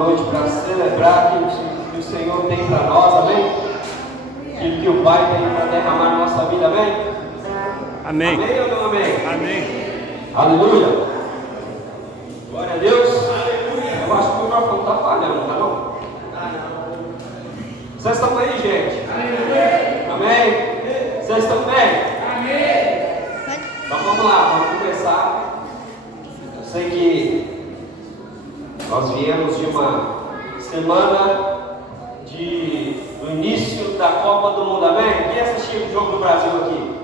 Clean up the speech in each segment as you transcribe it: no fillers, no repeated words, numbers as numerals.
Noite para celebrar aquilo que o Senhor tem para nós, amém? Aquilo que o Pai tem para derramar na nossa vida, amém? Amém. Amém ou não amém? Amém. Aleluia. Glória a Deus. Aleluia. Eu acho que o microfone está falhando, tá não? Vocês estão aí, gente? Amém? Vocês estão bem? Amém. Então vamos lá, vamos começar. Eu sei que nós viemos de uma semana do início da Copa do Mundo, amém? Quem assistiu o Jogo do Brasil aqui?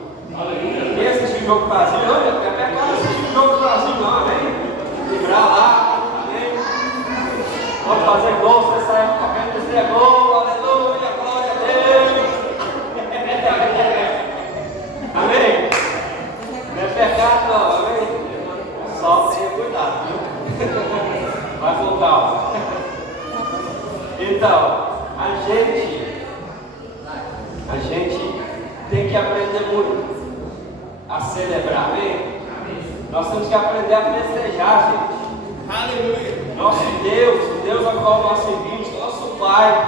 Quem assistiu o Jogo do Brasil? Não, meu Deus, é cara assistir o Jogo do Brasil, não, amém? Livrar lá, amém? Pode fazer gol, você sai correndo, dizer gol, aleluia, glória a Deus. Amém? Não é pecado, não, amém? Só tenha cuidado, viu? Vai com calma. Então, a gente tem que aprender muito a celebrar, amém? Nós temos que aprender a festejar, gente. Aleluia. Nosso Deus, o Deus a qual nós servimos, nosso Pai,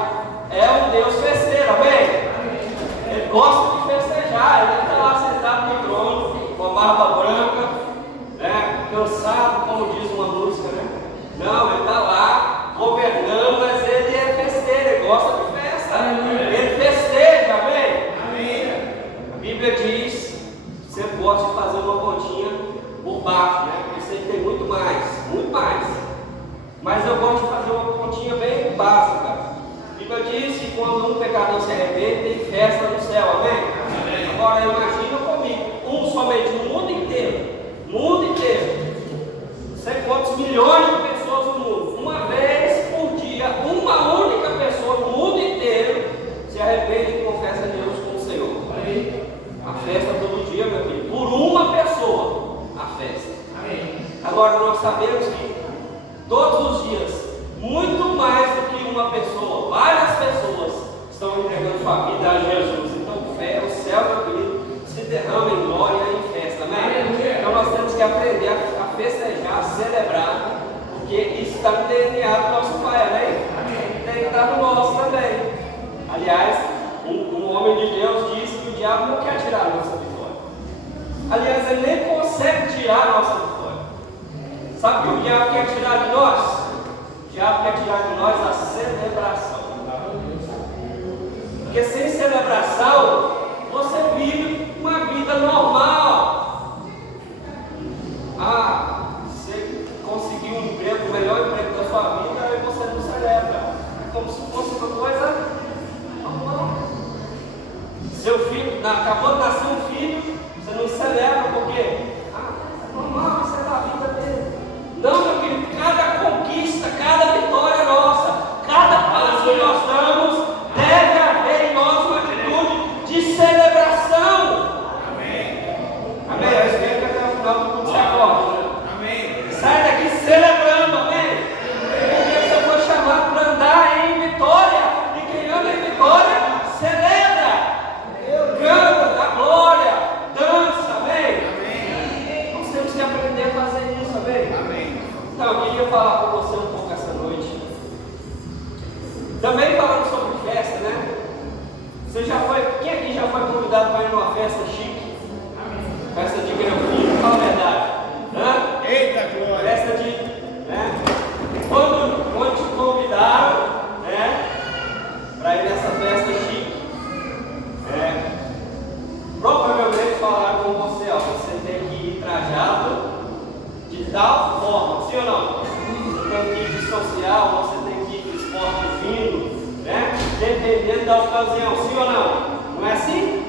é um Deus festeiro, amém? Ele gosta de festejar, ele está lá sentado no trono, com a barba branca, né? Cansado, como diz uma música, né? Não, ele está lá governando, mas ele é festeiro, ele gosta de festa. Ele festeja, amém? Amém. A Bíblia diz, você gosta de fazer uma continha por baixo, né? Porque você tem muito mais. Mas eu gosto de fazer uma continha bem básica. A Bíblia diz que quando um pecador se arrepende, tem festa no céu, amém? Amém. Agora imagina comigo, somente no mundo inteiro. Sei quantos milhões de pessoas no mundo, uma vez por dia, uma única pessoa no mundo inteiro se arrepende e confessa Jesus como Senhor. A festa todo dia, meu filho, por uma pessoa, a festa. Amém. Agora nós sabemos que todos os dias, muito mais do que uma pessoa, várias pessoas estão entregando sua vida a Jesus. Então fé, o céu, meu querido, se derrama em glória e em festa. Amém? Então nós temos que aprender a festejar, a celebrar, porque isso está no DNA do nosso Pai, amém? Tem que estar no nosso também. Aliás, um homem de Deus disse que o diabo não quer tirar a nossa vitória. Aliás, ele nem consegue tirar a nossa vitória. Sabe o que o diabo quer tirar de nós? O diabo quer tirar de nós a celebração. Porque sem celebração, você vive uma vida normal. Você conseguiu um emprego, o melhor emprego da sua vida, e você não celebra. É como se fosse uma coisa normal. Seu filho, acabou de nascer um filho, você não celebra, por quê? É normal, isso é da vida dele. Não, meu filho, cada conquista, cada vitória nossa, cada passo que nós damos, deve haver em nós uma atitude de celebração. Amém. Amém. Eu espero que até o final do culto você acorde. Amém. Sai daqui celebrando, amém. Porque você foi chamado para andar em vitória. E quem anda em vitória, celebra. Canta, dá glória, dança, amém. Amém. Nós temos que aprender a fazer isso, amém. Amém. Então eu queria falar com você um pouco essa noite. Também falando sobre festa, né? Quem aqui já foi convidado para ir numa festa chique? Amém. Festa de granfim, fala a verdade. Hã? Eita glória! Festa de, né? Quando te convidaram, né? Para ir nessa festa chique, provavelmente falaram com você, você tem que ir trajado de tal forma, sim ou não? Você tem que ir de social, você tem que ir de esporte fino, né? Dependendo da ocasião, sim ou não? Não é assim?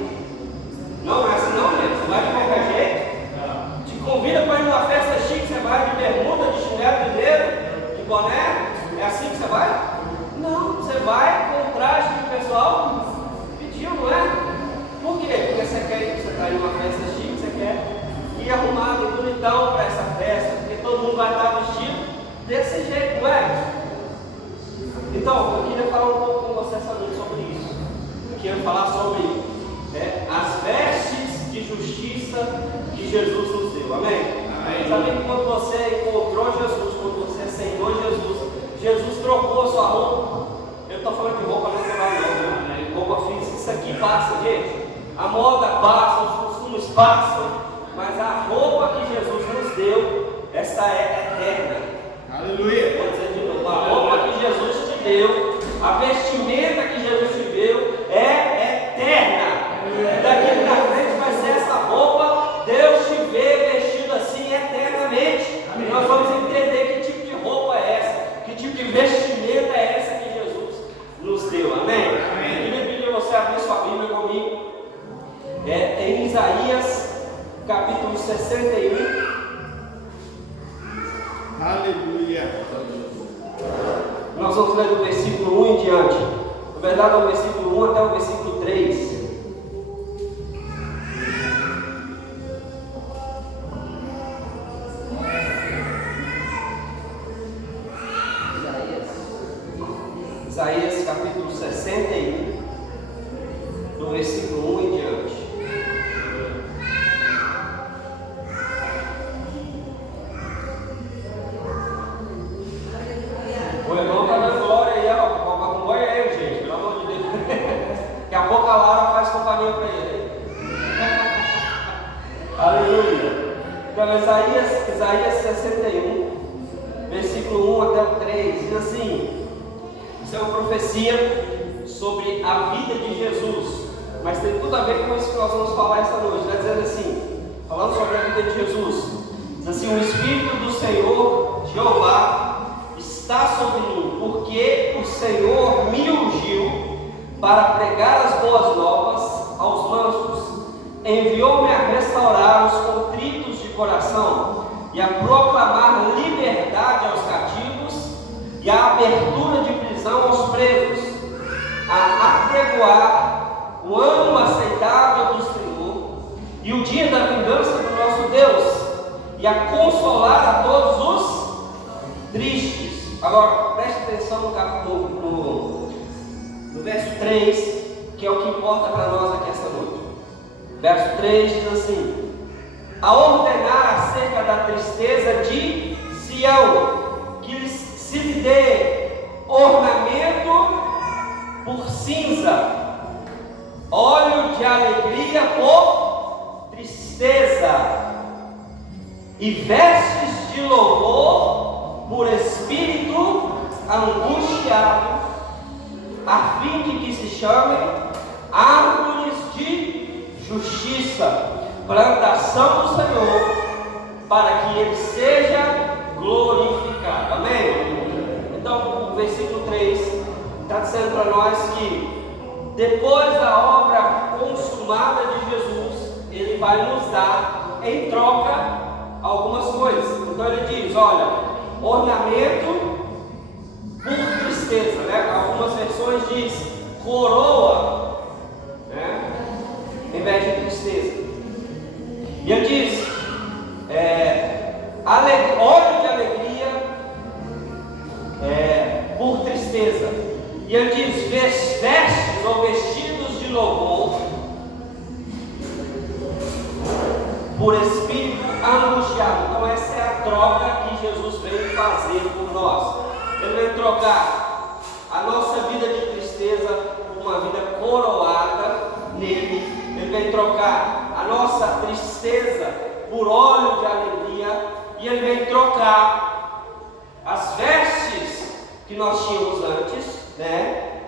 Não é assim não, gente. Você vai de qualquer jeito. Te convida para ir numa festa chique, você vai de bermuda, de chinelo, de dedo, de boné. É assim que você vai? Não, você vai com o traje que o pessoal pediu, não é? Por quê? Porque você está em uma festa chique, você quer ir arrumado e bonitão para essa festa, porque todo mundo vai estar vestido desse jeito, não é? Então, eu queria falar um pouco com você essa noite sobre isso. Eu queria falar sobre as vestes de justiça que Jesus nos deu, amém? Amém. Sabe que quando você encontrou Jesus, quando você aceitou Jesus, Jesus trocou estou falando de roupa natural não, né? Roupa física, isso aqui passa, gente. A moda passa, os costumes passam, mas a roupa que Jesus nos deu, essa é eterna. Aleluia! Vou dizer de novo, a roupa que Jesus te deu, a vestimenta que Jesus te deu é eterna. Daqui para frente vai ser essa roupa, Deus te vê vestido assim eternamente. E nós vamos entender que tipo de roupa é essa, que tipo de vestimenta é essa que Jesus nos deu. Amém? Amém. Eu queria você abrir sua Bíblia comigo. Em Isaías, capítulo 61. Aleluia. Nós vamos ler do versículo 1 em diante. Na verdade, do versículo 1 até o versículo 3. Isaías capítulo 61, do versículo 1 em diante. O irmão está dando glória aí, acompanha ele, gente, pelo amor de Deus. Daqui a pouco a Lara faz companhia para ele. Aleluia. Então, Isaías 61, versículo 1 até o 3, diz assim: isso é uma profecia sobre a vida de Jesus, mas tem tudo a ver com isso que nós vamos falar essa noite. Está dizendo assim, falando sobre a vida de Jesus, diz assim: o Espírito do Senhor, Jeová, está sobre mim, porque o Senhor me ungiu para pregar as boas novas aos mansos, enviou-me a restaurar os contritos de coração e a proclamar liberdade aos cativos e a abertura de prisão aos presos, a apregoar o ano aceitável do Senhor e o dia da vingança do nosso Deus, e a consolar a todos os tristes. Agora, preste atenção no verso 3, que é o que importa para nós aqui esta noite. Verso 3 diz assim: a ordenar acerca da tristeza de Sião, que se lhe dê ornamento por cinza, óleo de alegria por tristeza, e vestes de louvor por espírito angustiado, a fim de que se chamem árvores de justiça, plantação do Senhor, para que ele seja glorificado. Amém? Então, o versículo 3 está dizendo para nós que depois da obra consumada de Jesus, ele vai nos dar em troca algumas coisas. Então ele diz: olha, ornamento por tristeza, né? Algumas versões diz coroa, né? Em vez de tristeza. E ele diz óleo de alegria por tristeza. E ele diz vestes ou vestidos de louvor por espírito angustiado. Então essa é a troca que Jesus veio fazer por nós. Ele veio trocar a nossa vida de tristeza por uma vida coroada nele. Ele veio trocar a nossa tristeza por óleo de alegria. E ele veio trocar as vestes que nós tínhamos antes, né,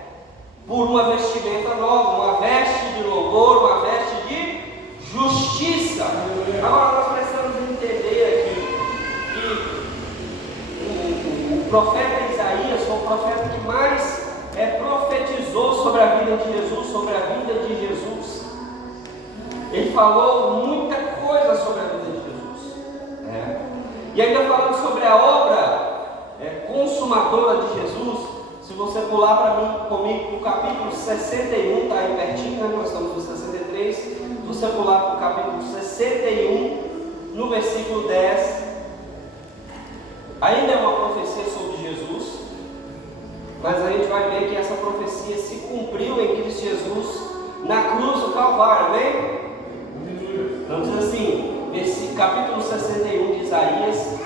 por uma vestimenta nova, uma veste de louvor, uma veste de justiça. Agora nós precisamos entender aqui que o profeta Isaías foi o profeta que mais profetizou sobre a vida de Jesus, sobre a vida de Jesus. Ele falou muita coisa sobre a vida de Jesus, e ainda falando sobre a obra consumadora de Jesus. Se você pular para mim, comigo, para o capítulo 61, está aí pertinho, né? Nós estamos no 63. Se você pular para o capítulo 61, no versículo 10, ainda é uma profecia sobre Jesus, mas a gente vai ver que essa profecia se cumpriu em Cristo Jesus na cruz do Calvário, amém? Então diz assim, esse capítulo 61 de Isaías,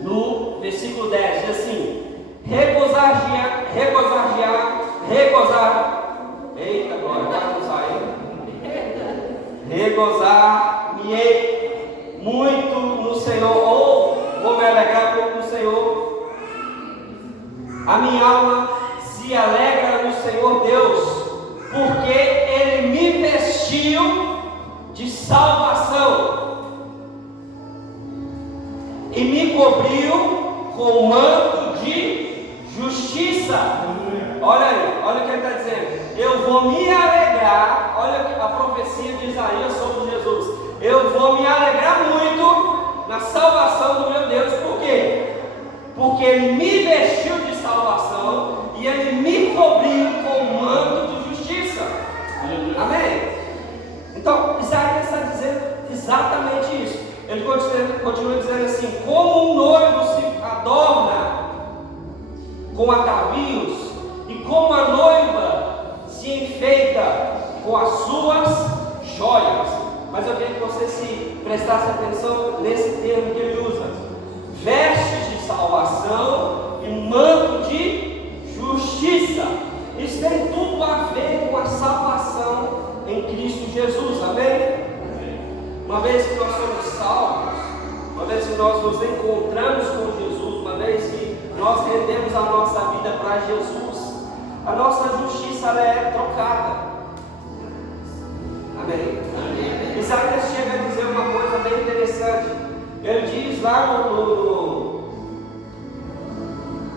no versículo 10, diz Eita, glória, vai não sair. Regozijar-me-ei muito no Senhor, ou vou me alegrar muito no Senhor. A minha alma se alegra no Senhor Deus, porque Ele me vestiu de salvação e me cobriu com o manto de justiça. Olha aí, olha o que ele está dizendo. Eu vou me alegrar. Olha a profecia de Isaías sobre Jesus. Eu vou me alegrar muito na salvação do meu Deus. Por quê? Porque Ele me vestiu de salvação e Ele me cobriu com o manto de justiça. Amém? Então, Isaías está dizendo exatamente isso. Ele continua dizendo assim: como um noivo se adorna com atavios, e como a noiva se enfeita com as suas joias. Mas eu queria que você se prestasse atenção nesse termo que ele usa: vestes de salvação e manto de justiça. Isso tem tudo a ver com a salvação em Cristo Jesus, amém? Uma vez que nós somos salvos, uma vez que nós nos encontramos com Jesus, uma vez que nós rendemos a nossa vida para Jesus, a nossa justiça ela é trocada. Amém? Amém. Isaías chega a dizer uma coisa bem interessante. Ele diz lá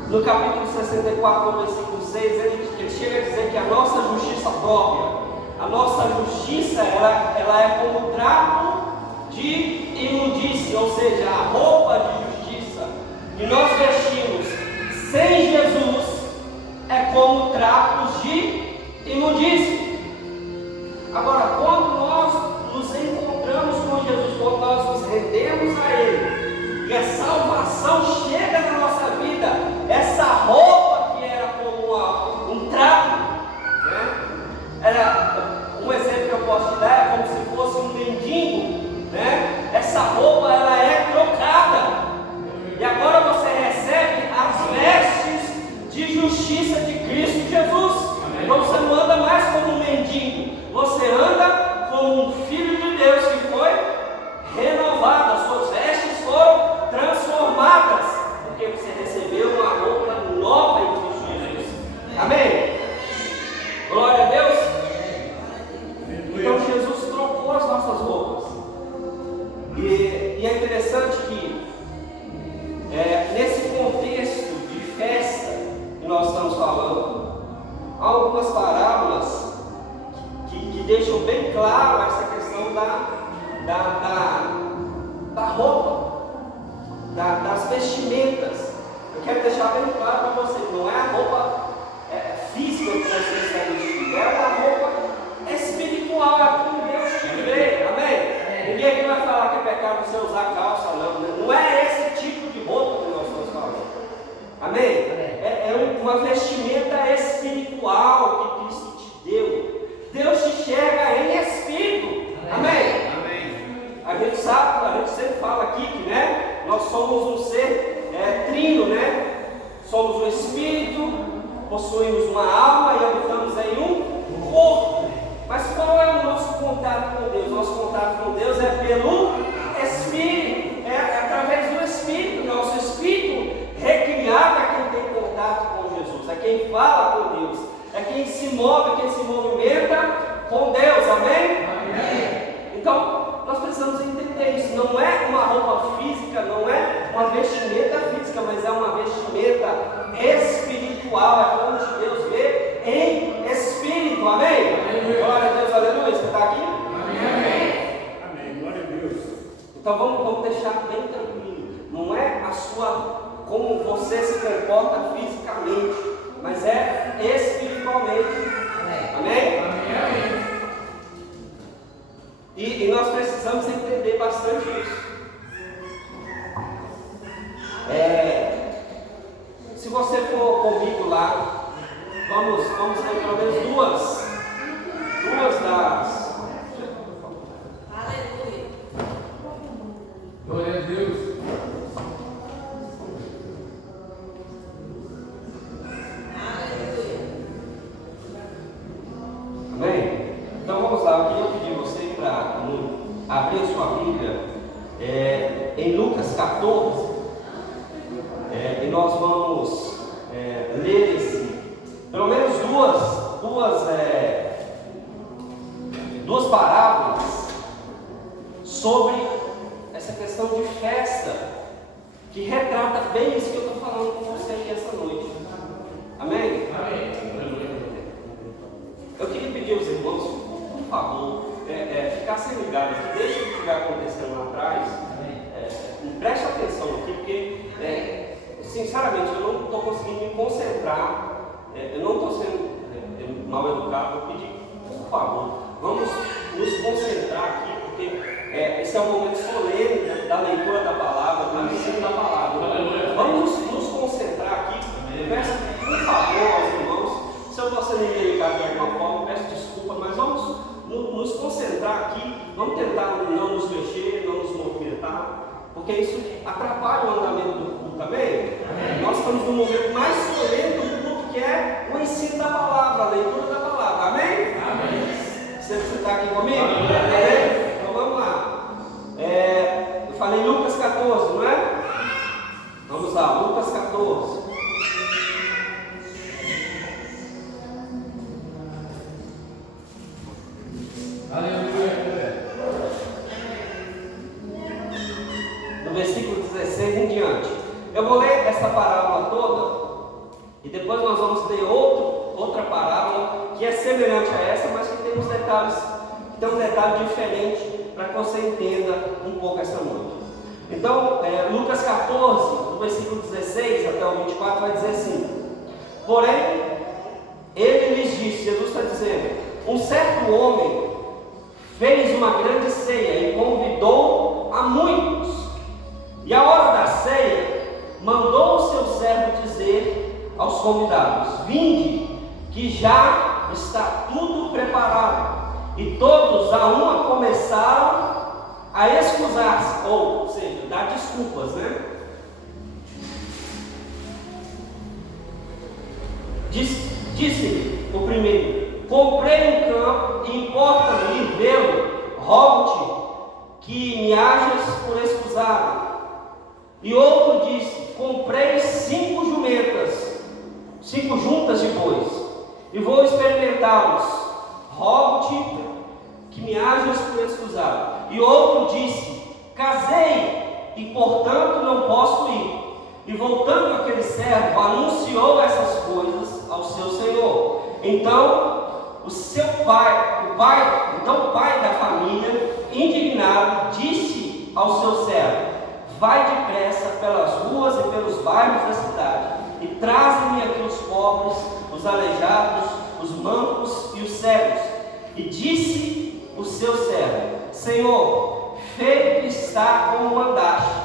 no capítulo 64, no versículo 6, ele chega a dizer que a nossa justiça própria, a nossa justiça ela é como trapo de imundícia, ou seja, a roupa de justiça que nós vestimos sem Jesus é como trapos de imundícia. Agora, quando nós nos encontramos com Jesus, quando nós nos rendemos a Ele e a salvação chega na nossa vida, essa roupa que era como um trapo, né? Um exemplo que eu posso te dar é como se fosse um mendigo, né? Essa roupa ela é trocada e agora você recebe as vestes de justiça de Cristo Jesus. Então você não anda mais como um mendigo, você anda como um filho de Deus que foi renovado, as suas vestes foram transformadas, porque você recebeu uma roupa nova em Cristo Jesus. Amém? Glória a Deus. Então Jesus trocou as nossas roupas. E é interessante que nesse contexto de festa que nós estamos falando, há algumas parábolas que deixam bem claro essa questão da roupa, das vestimentas. Eu quero deixar bem claro para você, não é a roupa física que você está vestindo, é uma roupa espiritual, é como Deus te vê, amém? Ninguém aqui vai falar que é pecado você usar calça, não, né? Não é esse tipo de roupa que nós estamos falando, amém? É uma vestimenta espiritual que Cristo te deu. Deus te enxerga em espírito, amém? Amém. A gente sabe, a gente sempre fala aqui que, né, nós somos um ser trino, né? Somos um espírito, possuímos uma alma e habitamos em um corpo. Mas qual é o nosso contato com Deus? Nosso contato com Deus é pelo Espírito, é através do Espírito. Nosso Espírito recriado é quem tem contato com Jesus, é quem fala com Deus, é quem se move, quem se movimenta com Deus, amém? Amém. Então, nós precisamos entender isso. Não é uma roupa física, não é uma vestimenta física, mas é uma vestimenta espiritual, é como Deus vê em espírito, amém? Amém. Glória a Deus, aleluia. Você está aqui? Amém. Amém, glória a Deus. Então vamos deixar bem tranquilo. Não é como você se comporta fisicamente, mas é espiritualmente. Amém? Amém. E nós precisamos entender bastante isso. Se você for comigo lá, vamos ter pelo menos duas das. Aleluia. Glória a Deus. retrata bem isso que eu estou falando com você aqui essa noite. Amém? Eu queria pedir aos irmãos, por favor, ficassem ligados, que deixa o que estiver acontecendo lá atrás, preste atenção aqui, porque, sinceramente, eu não estou conseguindo me concentrar, eu não estou sendo mal educado. Eu pedi, por favor, vamos nos concentrar aqui, porque esse é um momento solene da leitura da palavra, do ensino da palavra. Vamos nos concentrar aqui. Eu peço, por favor, aos irmãos, se eu estou sendo indelicado de alguma forma, eu peço desculpa, mas vamos nos concentrar aqui, vamos tentar não nos mexer, não nos movimentar, porque isso atrapalha o andamento do culto, amém? Nós estamos no momento mais solene do culto, que é o ensino da palavra, a leitura da palavra, amém? Você está aqui comigo? Amém? Então vamos lá. Eu falei Lucas 14, não é? Vamos lá, Lucas 14. No versículo 16 em diante. Eu vou ler essa parábola toda e depois nós vamos ler outra parábola que é semelhante a essa, mas que tem uns detalhes, que tem um detalhe diferente para que você entenda um pouco essa noite. Então, Lucas 14, do versículo 16 até o 24, vai dizer assim: porém, ele lhes disse, Jesus está dizendo, um certo homem fez uma grande ceia e convidou a muitos. E à hora da ceia, mandou o seu servo dizer aos convidados: vinde, que já está tudo preparado. E todos a uma começaram a excusar-se, ou seja, dar desculpas, né? Disse-lhe o primeiro: comprei um campo e importa-me ir vê-lo, rogo-te que me hajas por escusado. E outro disse: comprei 5 jumentas, 5 juntas de bois, e vou experimentá-los, rogo-te que me hajas por escusado. E outro disse: casei, e portanto não posso ir. E voltando aquele servo, anunciou essas coisas ao seu senhor. Então o pai da família, indignado, disse ao seu servo: vai depressa pelas ruas e pelos bairros da cidade, e traze-me aqui os pobres, os aleijados, os mancos e os cegos. E disse o seu servo: Senhor, feito está como mandaste,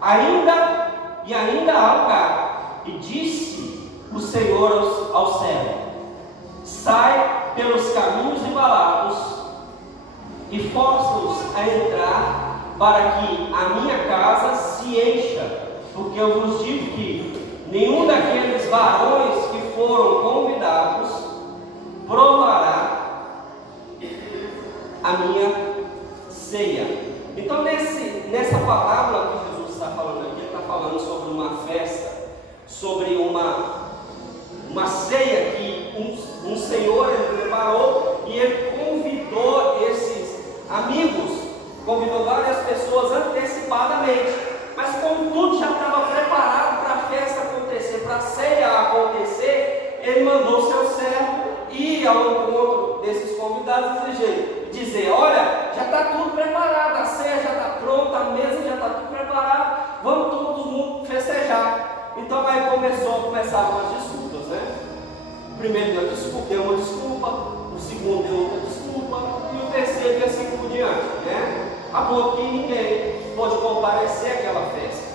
ainda há lugar. E disse o Senhor ao servo: sai pelos caminhos e valados e força-os a entrar, para que a minha casa se encha, porque eu vos digo que nenhum daqueles varões que foram convidados provará a minha ceia. Então nessa palavra que Jesus está falando aqui, ele está falando sobre uma festa, sobre uma ceia que um Senhor ele preparou, e ele convidou esses amigos, convidou várias pessoas antecipadamente, mas como tudo já estava preparado para a festa acontecer, para a ceia acontecer, ele mandou o seu servo ir ao encontro desses convidados e dizer: olha, já está tudo preparado, a ceia já está pronta, a mesa já está tudo preparado, vamos todo mundo festejar. Então aí começaram as desculpas, né? O primeiro deu uma desculpa, o segundo deu outra desculpa, e o terceiro e assim por diante, né? A ponto que ninguém pôde comparecer àquela festa.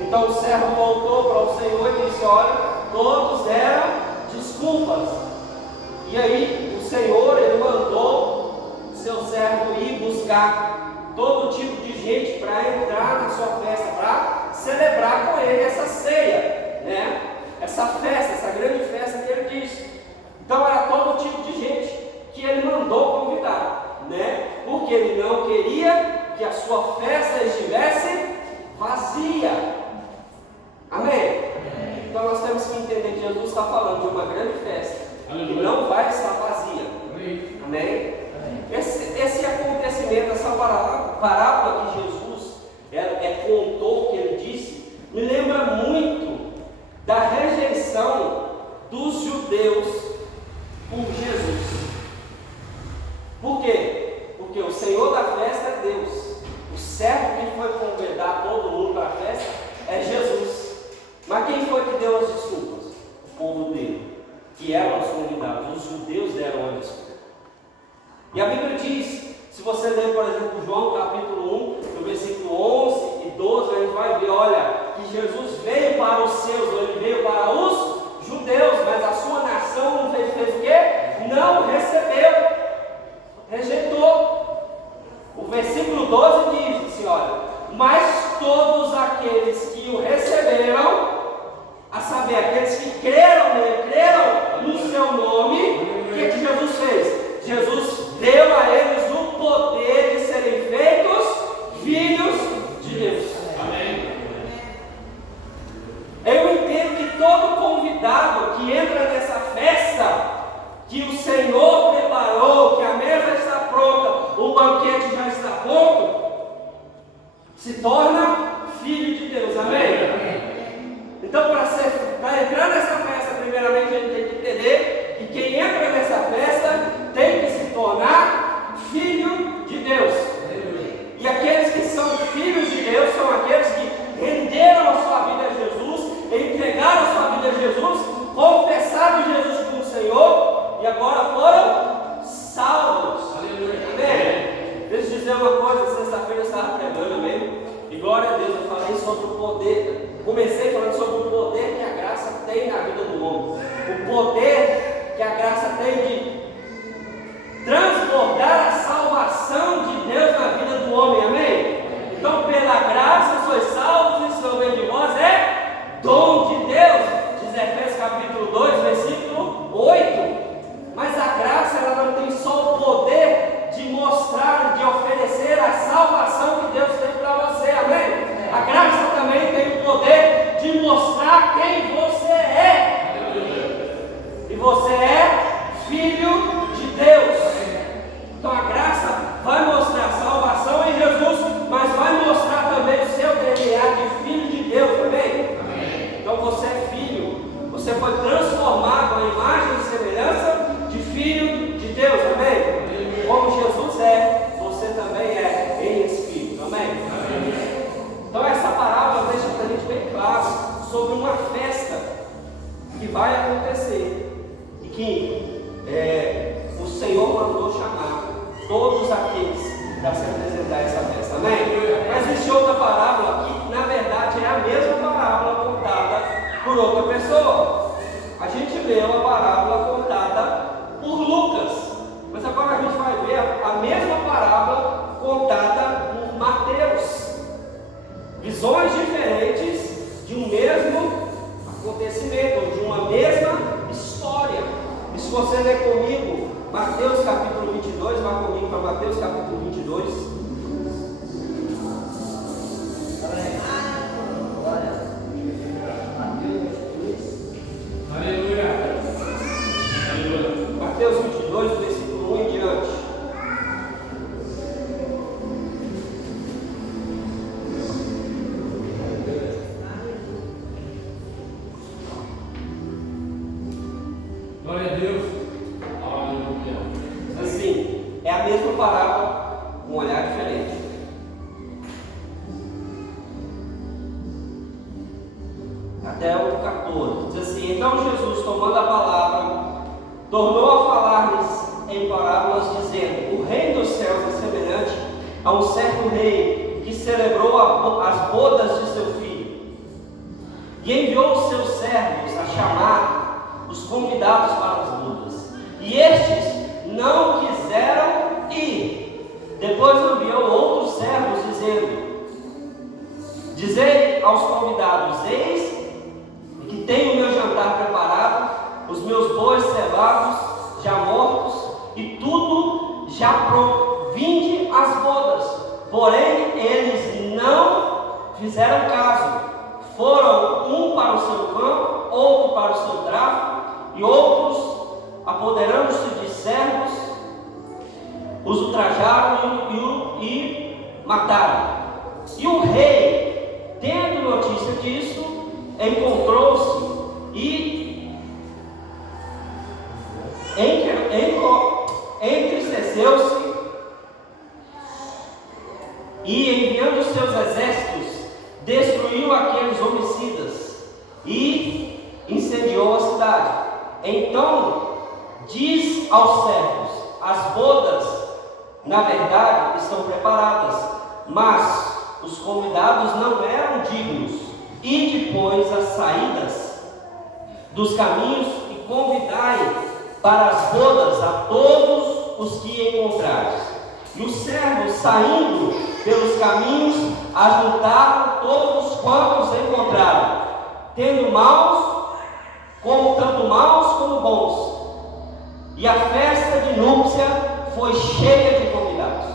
Então o servo voltou para o Senhor e disse: olha, todos deram desculpas. E aí o Senhor ele mandou seu servo ir buscar todo tipo de gente para entrar na sua festa, para celebrar com ele essa ceia, né? Essa festa, essa grande festa que ele disse. Então era todo tipo de gente que ele mandou convidar, né? Porque ele não queria que a sua festa estivesse vazia. Amém? Então nós temos que entender que Jesus está falando de uma grande festa que não vai estar vazia. Amém? Esse acontecimento, essa parábola que Jesus contou, que ele disse, me lembra Deus por Jesus. Por quê? Porque o Senhor da festa é Deus. O servo que foi convidar todo mundo para a festa é Jesus. Mas quem foi que deu as desculpas? O povo dele, que eram os convidados. Os judeus deram a desculpa. E a Bíblia diz, se você ler, por exemplo, João capítulo 1, no versículo 11 e 12, a gente vai ver, olha, que Jesus veio para os seus, ou ele veio para os judeus, mas a sua nação não fez o quê? Não recebeu, rejeitou. O versículo 12 diz assim, olha, mas todos aqueles que o receberam, a saber, aqueles que creram nele, creram no seu nome, o que Jesus fez? Jesus deu a eles o poder de serem feitos filhos de Deus. Amém. Eu entendo que todo convidado que entra nessa festa, que o Senhor preparou, que a mesa está pronta, o banquete já está pronto, se torna filho de Deus. Amém? Então, para entrar nessa festa, primeiramente a gente tem que entender que quem entra nessa festa tem que se tornar filho de Deus. E aqueles que são filhos de Deus são aqueles que renderam a sua vida a Jesus, entregaram a sua vida a Jesus, confessaram Jesus como Senhor e agora foram salvos. Amém? Deixa eu dizer uma coisa, sexta-feira eu estava pregando, amém? E glória a Deus, eu falei sobre o poder. Comecei falando sobre o poder que a graça tem na vida do homem. O poder que a graça tem de transbordar a salvação de Deus na vida do homem, amém? Então, pela graça sois salvos, e isso vem de vós é dom de Deus, diz Efésios capítulo 2, versículo 8. Mas a graça, ela não tem só o poder de mostrar, de oferecer a salvação que Deus tem para você, amém? A graça também tem o poder de mostrar quem você é. E você é filho de Deus. Então a graça vai mostrar a salvação em Jesus, mas vai mostrar também o seu DNA de filho de Deus, amém? Então você é filho, você foi transformado à imagem e semelhança de filho de Deus, amém? Como Jesus é, você também é em espírito, amém? Então essa parábola deixa para a gente bem claro sobre uma festa que vai acontecer e que o Senhor mandou chamar todos aqueles para se apresentar a essa festa, amém? Mas existe outra parábola que na verdade é a mesma parábola contada por outra pessoa. A gente leu a parábola contada por Lucas, mas agora a gente vai ver a mesma parábola contada por Mateus. Visões diferentes de um mesmo acontecimento, de uma mesma história. E se você ler comigo Mateus capítulo 22, vá comigo para Mateus capítulo 22. Aleluia. Mateus 22, versículo 1 em diante. Glória a Deus. Aleluia. Assim, é a mesma parábola, com um olhar diferente. Até o 14. Diz assim: então Jesus, tomando a palavra, tornou a falar-lhes em parábolas, dizendo: o reino dos céus é semelhante a um certo rei que celebrou as bodas de seu filho, e enviou os seus servos a chamar os convidados para as bodas, e estes não quiseram ir. Depois enviou outros servos, dizendo: dizei aos convidados: eis que tenho o meu jantar preparado, os meus bois cevados, já mortos, e tudo já pronto. Vinde às bodas. Porém, eles não fizeram caso. Foram um para o seu campo, outro para o seu tráfico, e outros, apoderando-se de servos, os ultrajaram e mataram. E o rei, tendo notícia disso, encontrou-se e Então diz aos servos: as bodas, na verdade, estão preparadas, mas os convidados não eram dignos. E depois as saídas dos caminhos e convidai para as bodas a todos os que encontrares. E os servos, saindo pelos caminhos, ajuntaram todos quantos encontraram, tendo maus, tanto maus como bons. E a festa de núpcia foi cheia de convidados.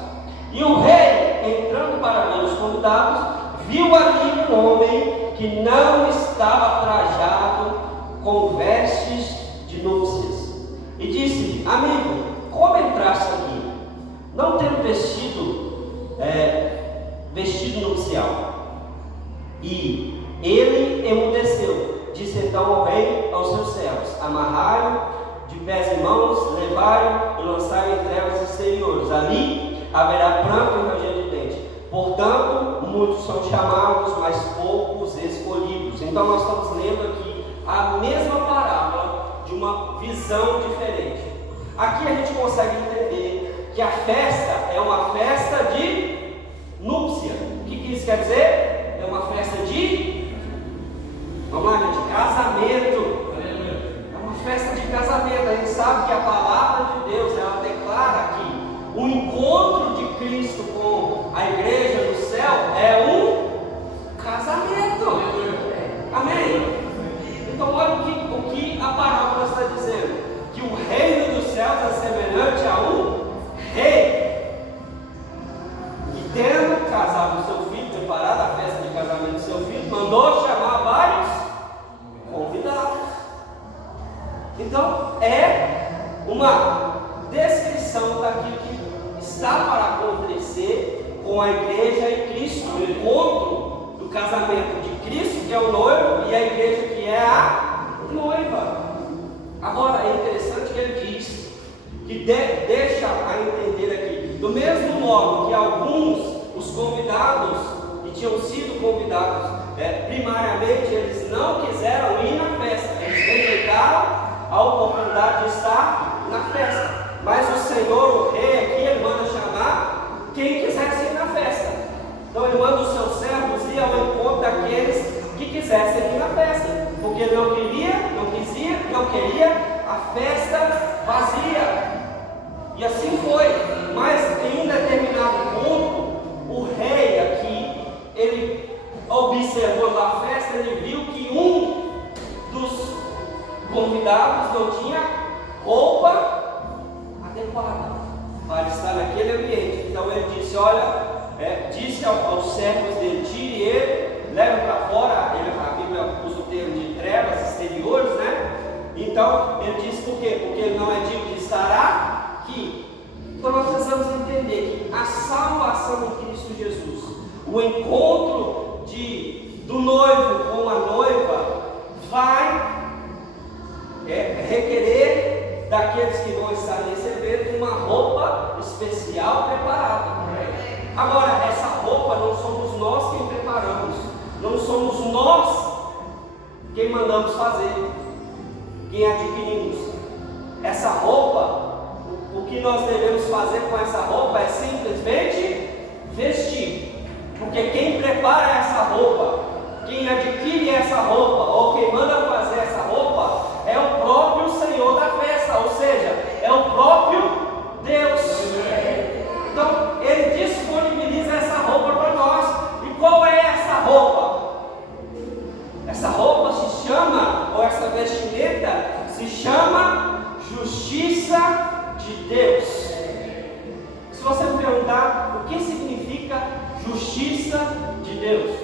E o rei, entrando para ver os convidados, viu ali um homem que não estava trajado com vestes de núpcias. E disse-lhe: amigo, como entraste aqui, não tendo vestido nupcial? E ele emudeceu. Disse então ao rei aos seus servos: amarrai-o de pés e mãos, levai-o e lançai-o em trevas exteriores. Ali haverá pranto e ranger de dente. Portanto, muitos são chamados, mas poucos escolhidos. Então nós estamos lendo aqui a mesma parábola de uma visão diferente. Aqui a gente consegue entender que a festa é uma festa de núpcia. O que isso quer dizer? É uma festa de, vamos lá, gente, casamento. É uma festa de casamento. A gente sabe que a palavra de Deus, ela declara que o encontro de Cristo com a igreja no céu é um casamento. Amém? Então olha o que a parábola está dizendo: que o reino dos céus é semelhante a um rei que, tendo casado o seu filho, preparado a festa de casamento do seu filho, mandou chamar vários convidados. Então é uma descrição daquilo que está para acontecer com a igreja e Cristo, o encontro do casamento de Cristo, que é o noivo, e a igreja, que é a noiva. Agora é interessante que ele diz, que deixa a entender aqui, do mesmo modo que alguns, os convidados, que tinham sido convidados, primariamente eles não quiseram ir na festa, eles rejeitaram a oportunidade de estar na festa. Mas o Senhor, o rei aqui, ele manda chamar quem quisesse ir na festa. Então ele manda os seus servos ir ao encontro daqueles que quisessem ir na festa, porque ele não queria a festa vazia. E assim foi. Mas em um determinado ponto, o rei aqui, ele observando a festa, ele viu que um dos convidados não tinha roupa adequada para estar naquele ambiente. Então ele disse: olha, disse aos servos dele: tire ele, leve para fora. A Bíblia usa o termo de trevas exteriores, né? Então ele disse: por quê? Porque ele não é digno de estar aqui. Então nós precisamos entender que a salvação em Cristo Jesus, o encontro do noivo com a noiva, vai requerer daqueles que vão estar nesse evento uma roupa especial preparada. Agora, essa roupa não somos nós quem preparamos, não somos nós quem mandamos fazer, quem adquirimos. Essa roupa, o que nós devemos fazer com essa roupa é simplesmente vestir, porque quem prepara essa roupa, quem adquire essa roupa, ou quem manda fazer essa roupa, é o próprio Senhor da festa, ou seja, é o próprio Deus. Então ele disponibiliza essa roupa para nós. E qual é essa roupa? Essa roupa se chama, ou essa vestimenta se chama justiça de Deus. Se você me perguntar o que significa justiça de Deus,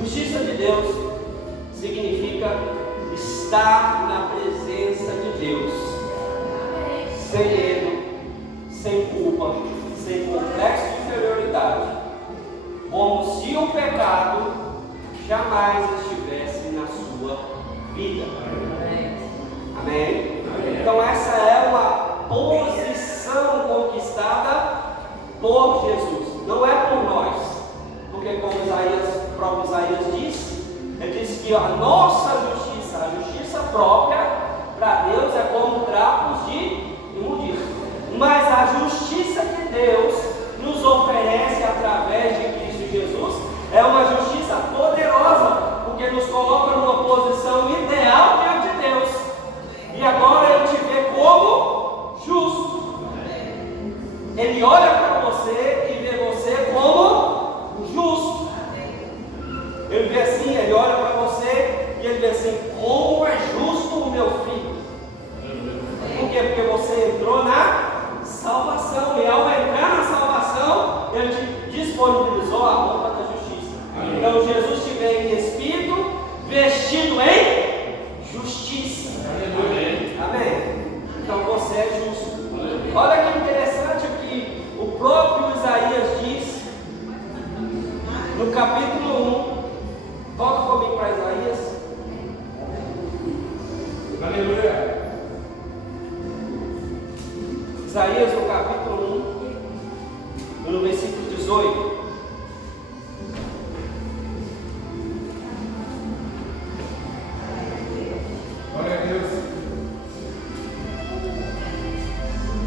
justiça de Deus significa estar na presença de Deus, sem medo, sem culpa, sem complexo de inferioridade, como se o pecado jamais estivesse na sua vida. Amém? Então essa é uma posição conquistada por Jesus, não é por nós, porque como o próprio Isaías disse, ele disse que a nossa justiça, a justiça própria, para Deus é como trapos de imundícia. Mas a justiça que Deus nos oferece através de Cristo Jesus é uma justiça poderosa, porque nos coloca numa posição ideal diante de Deus. E agora Ele te vê como justo. Ele olha para você e vê você como justo. Ele vê assim, Ele olha para você e Ele vê assim: como é justo o meu filho. Por quê? Porque você entrou na salvação. E ao entrar na salvação, Ele te disponibilizou a roupa da justiça. Então Jesus te vê em espírito, vestido em justiça. Amém? Então você é justo. Olha que interessante o que o próprio Isaías diz no capítulo 1. Volta comigo para Isaías. Aleluia. Isaías no capítulo 1, no versículo 18. Glória a Deus.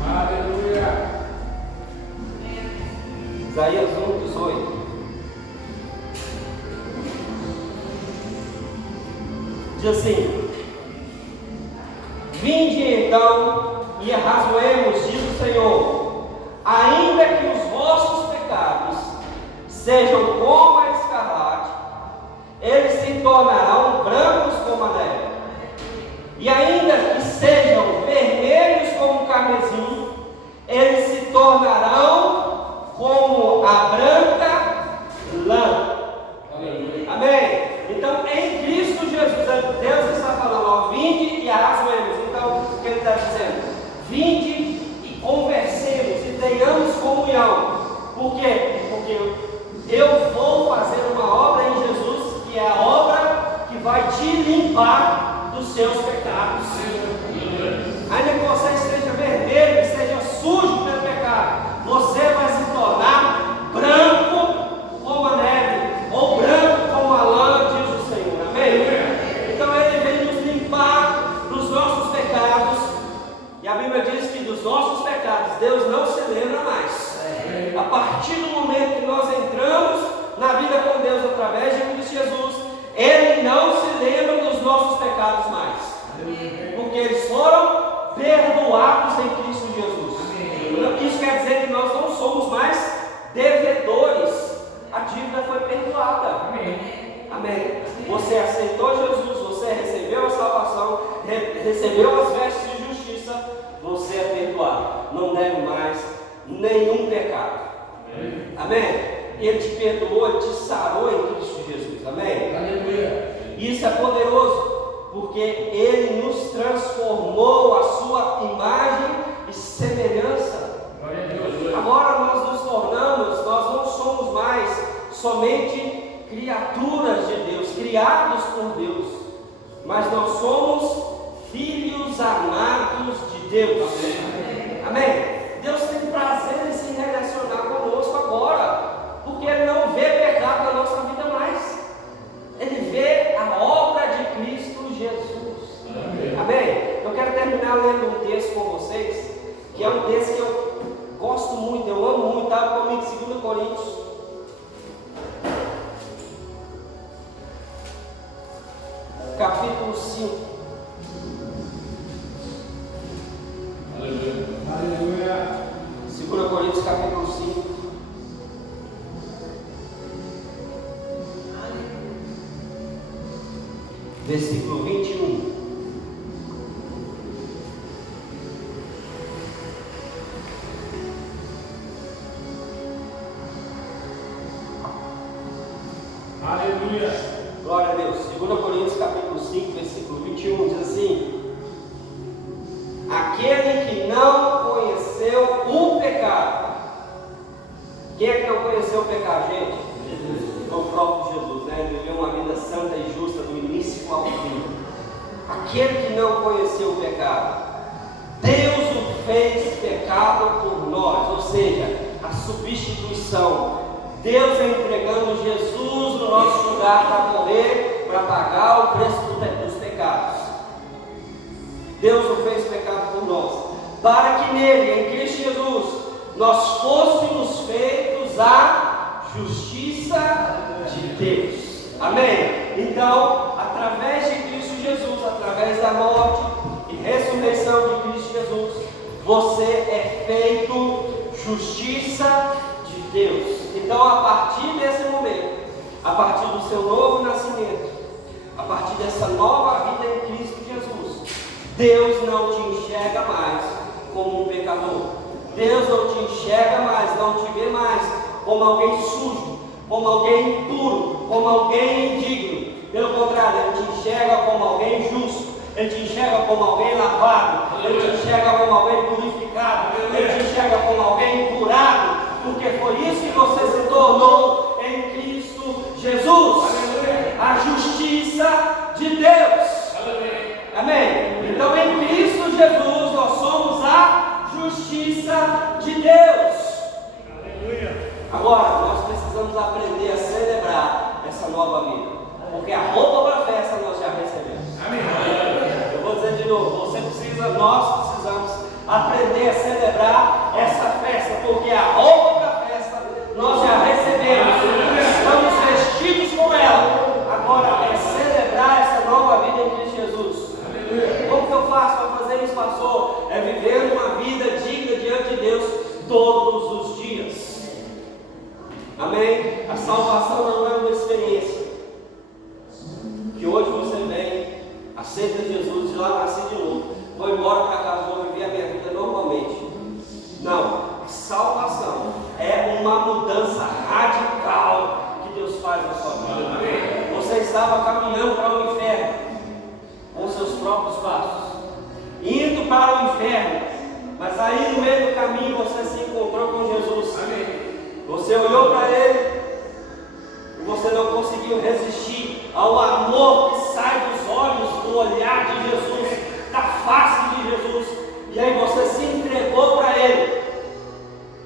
Aleluia. Isaías 1, 18. Diz assim: vinde então e arrazoemos, diz o Senhor, ainda que os vossos pecados sejam como a escarlate, eles se tornarão brancos como a neve. E ainda que sejam vermelhos como o carmesim, eles se tornarão como a branca lã. Amém? Então, em Cristo Jesus, Deus está falando: ó, vinde e arrazoemos. Então, o que Ele está dizendo? Vinde e conversemos e tenhamos comunhão. Por quê? Porque eu vou fazer uma obra em Jesus, que é a obra que vai te limpar dos seus pecados. Ainda que você esteja vermelho, esteja sujo pelo pecado, você vai se tornar branco como a neve, ou branco como a lã, diz o Senhor. Amém? Então Ele vem nos limpar dos nossos pecados. E a Bíblia diz que dos nossos pecados Deus não se lembra mais. A partir do momento que nós entramos na vida com Deus através de Cristo Jesus, Ele não se lembra dos nossos pecados mais. Porque eles foram perdoados em Cristo Jesus. Isso quer dizer que nós não somos mais devedores. A dívida foi perdoada. Amém. Você aceitou Jesus, você recebeu a salvação, recebeu as vestes de justiça, você é perdoado. Não deve mais nenhum pecado. Amém. Ele te perdoou, Ele te sarou em Cristo Jesus. Amém. Aleluia. Isso é poderoso, porque Ele nos transformou a sua imagem e semelhança. Glória a Deus. Agora nós nos tornamos, nós não somos mais somente criaturas de Deus, criados por Deus, mas nós somos filhos amados de Deus. Amém? Deus tem prazer em se relacionar conosco agora, porque Ele não vê pecado na nossa vida mais. Ele vê a obra de Cristo Jesus. Amém? Eu quero terminar lendo um texto com vocês, que é um texto que eu gosto muito, eu amo muito. Estava comigo em 2 Coríntios. Capítulo 5. Aleluia. Aleluia. 2 Coríntios capítulo 5. Versículo 21. Aleluia. Glória a Deus. 2 Coríntios capítulo 5, versículo 21 diz assim: aquele que não conheceu o pecado. Quem é que não conheceu o pecado, gente? Jesus. O próprio Jesus, né? Ele viveu uma vida santa e justa do início ao fim. Aquele que não conheceu o pecado, Deus o fez pecado por nós, ou seja, a substituição. Deus entregando Jesus no nosso lugar para morrer, para pagar o preço dos pecados. Deus para que nele, em Cristo Jesus, nós fôssemos feitos a justiça de Deus. Amém? Então, através de Cristo Jesus, através da morte e ressurreição de Cristo Jesus, você é feito justiça de Deus. Então, a partir desse momento, a partir do seu novo nascimento, a partir dessa nova vida em Cristo Jesus, Deus não te enxerga mais como um pecador. Deus não te enxerga mais, não te vê mais como alguém sujo, como alguém impuro, como alguém indigno. Pelo contrário, Ele te enxerga como alguém justo, Ele te enxerga como alguém lavado, Ele te enxerga como alguém purificado, Ele te enxerga como alguém curado, porque foi isso que você se tornou em Cristo Jesus. A justiça de Deus. Amém? Então, em Cristo Jesus, nós somos a justiça de Deus. Agora, nós precisamos aprender a celebrar essa nova vida, porque a roupa para a festa nós já recebemos. Eu vou dizer de novo, nós precisamos aprender a celebrar essa festa, porque a roupa para a festa nós já recebemos, estamos vestidos com ela. Agora é celebrar essa nova vida em Cristo Jesus. Como que eu faço para fazer isso, pastor? É viver uma vida digna diante de Deus todos os dias. Amém? A salvação não é uma experiência que hoje você vem, aceita Jesus, de lá nasci de novo, vou embora para casa, vou viver a minha vida normalmente. Não, a salvação é uma mudança radical que Deus faz na sua vida. Você estava caminhando para o inferno com seus próprios passos, indo para o inferno, mas aí no meio do caminho você se encontrou com Jesus. Você olhou para Ele e você não conseguiu resistir ao amor que sai dos olhos, do olhar de Jesus, da face de Jesus, e aí você se entregou para Ele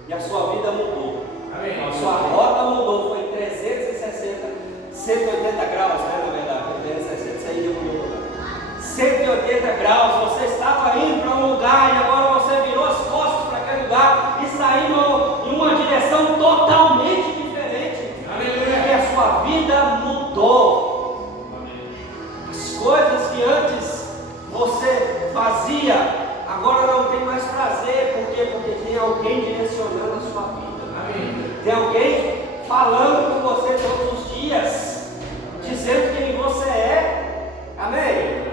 e a sua vida mudou. A sua rota mudou, foi 360, 180 graus, né, na verdade, 360, isso aí mudou. 180 graus, você estava indo para um lugar e agora você virou as costas para aquele lugar e saiu em uma direção totalmente diferente. Porque a sua vida mudou. As coisas que antes você fazia, agora não tem mais prazer. Por quê? Porque tem alguém direcionando a sua vida. Tem alguém falando com você todos os dias, dizendo quem você é. Amém?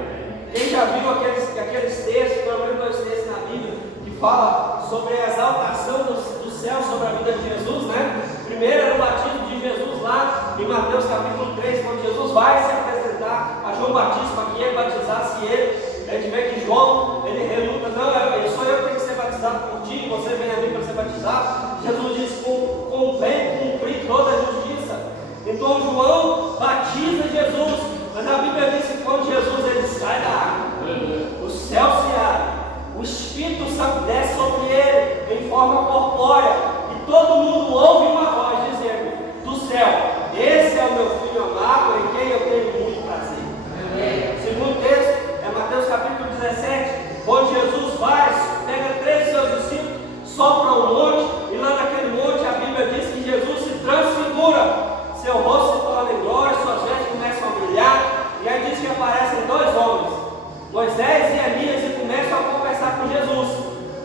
Quem já viu aqueles textos, pelo menos 2 textos na Bíblia, que fala sobre a exaltação do céu sobre a vida de Jesus, né? Primeiro era o batismo de Jesus lá em Mateus capítulo 3, quando Jesus vai se apresentar a João Batista para que ele batizasse ele. A gente vê que João, ele reluta, não, sou eu que tenho que ser batizado por ti, você vem a mim para ser batizado. Jesus diz, convém cumprir toda a justiça. Então João batiza Jesus, mas a Bíblia diz que quando Jesus ele sai da água, o céu se abre, o Espírito Santo desce sobre ele em forma corpórea, e todo mundo ouve uma voz dizendo do céu: esse é o meu filho amado, em quem eu tenho muito prazer. O segundo texto é Mateus capítulo 17, onde Jesus vai, pega 3 seus discípulos, sobe para um monte, e lá naquele monte a Bíblia diz que Jesus se transfigura, seu rosto se torna em glória, suas vestes começam a brilhar, e aí diz que aparecem 2 homens, Moisés e Elias, e começam a conversar com Jesus.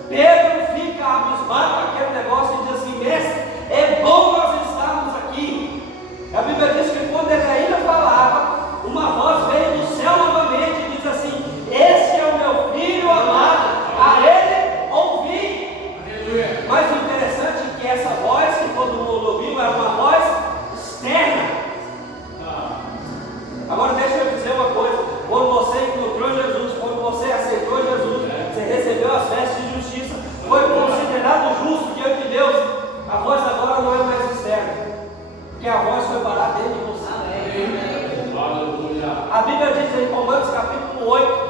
Pedro fica abismado com aquele negócio e diz assim: mestre, é bom nós estarmos aqui. A Bíblia diz que quando ele ainda falava, uma voz veio do céu novamente e diz assim: esse é o meu filho amado, a ele ouvi. Mas o interessante é que essa voz que todo mundo ouviu era uma voz externa. Agora deixa eu dizer uma coisa: quando você encontrou Jesus, quando você aceitou Jesus, você recebeu as vestes de justiça, foi considerado justo diante de Deus, a voz agora não é mais externa, porque a voz foi parar dentro de você. A Bíblia diz em Romanos capítulo 8,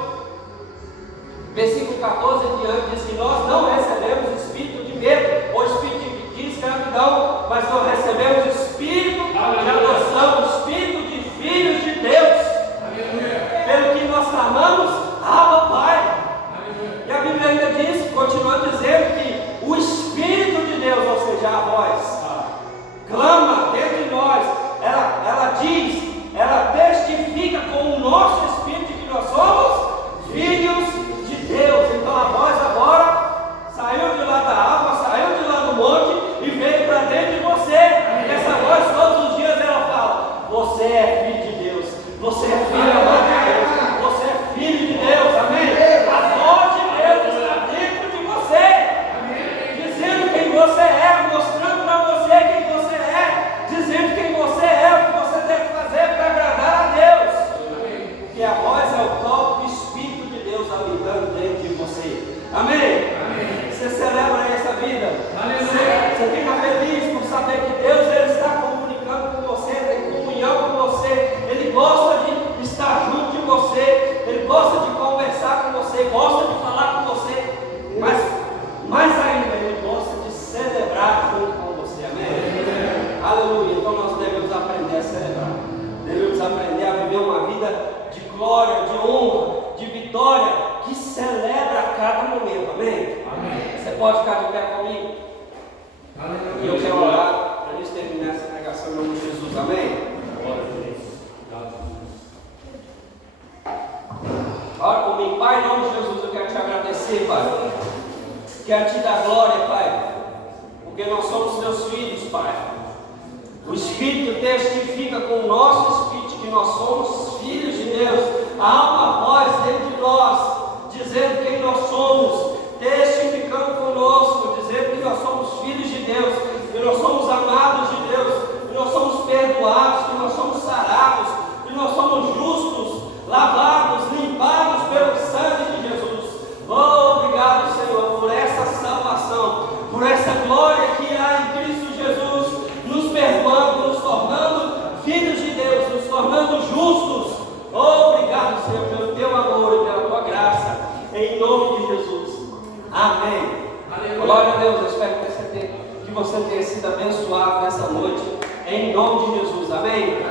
versículo 14 em diante, diz que nós não recebemos espírito de medo ou espírito de escravidão, mas nós recebemos espírito de adoção, espírito de filhos de Deus, pelo que nós clamamos, Abba Pai. E a Bíblia ainda diz, continua que a voz é o próprio Espírito de Deus habitando dentro de você. Amém? Amém. Você celebra essa vida? Você fica feliz por saber que Deus ele está comunicando com você, tem comunhão com você, Ele gosta de estar junto de você, Ele gosta de conversar com você, gosta de falar com você, mas mais ainda, Ele gosta de celebrar junto com você. Amém? Aleluia. Então nós devemos aprender a celebrar, devemos aprender a viver uma vida de glória, de honra, de vitória, que celebra a cada momento. Amém? Amém. Você pode ficar de pé comigo? E eu quero orar para a gente terminar essa pregação em nome de Jesus. Amém? Ora comigo. Pai, em nome de Jesus, eu quero te agradecer, Pai. Quero te dar glória, Pai, porque nós somos teus filhos, Pai. O Espírito testifica com o nosso Espírito que nós somos filhos de Deus. Há uma voz dentro de nós, dizendo quem nós somos, testificando conosco, dizendo que nós somos filhos de Deus, que nós somos amados de Deus, que nós somos perdoados, que nós somos sarados, que nós somos justos, lavados, limpados pelo sangue de Jesus. Oh, obrigado, Senhor, por essa salvação, por essa glória que há em Cristo Jesus, nos perdoando, nos tornando filhos de Deus, nos tornando justos. Oh, obrigado, Senhor, pelo teu amor e pela tua graça, em nome de Jesus. Amém. Aleluia. Glória a Deus. Eu espero que você tenha sido abençoado nessa noite, em nome de Jesus. Amém.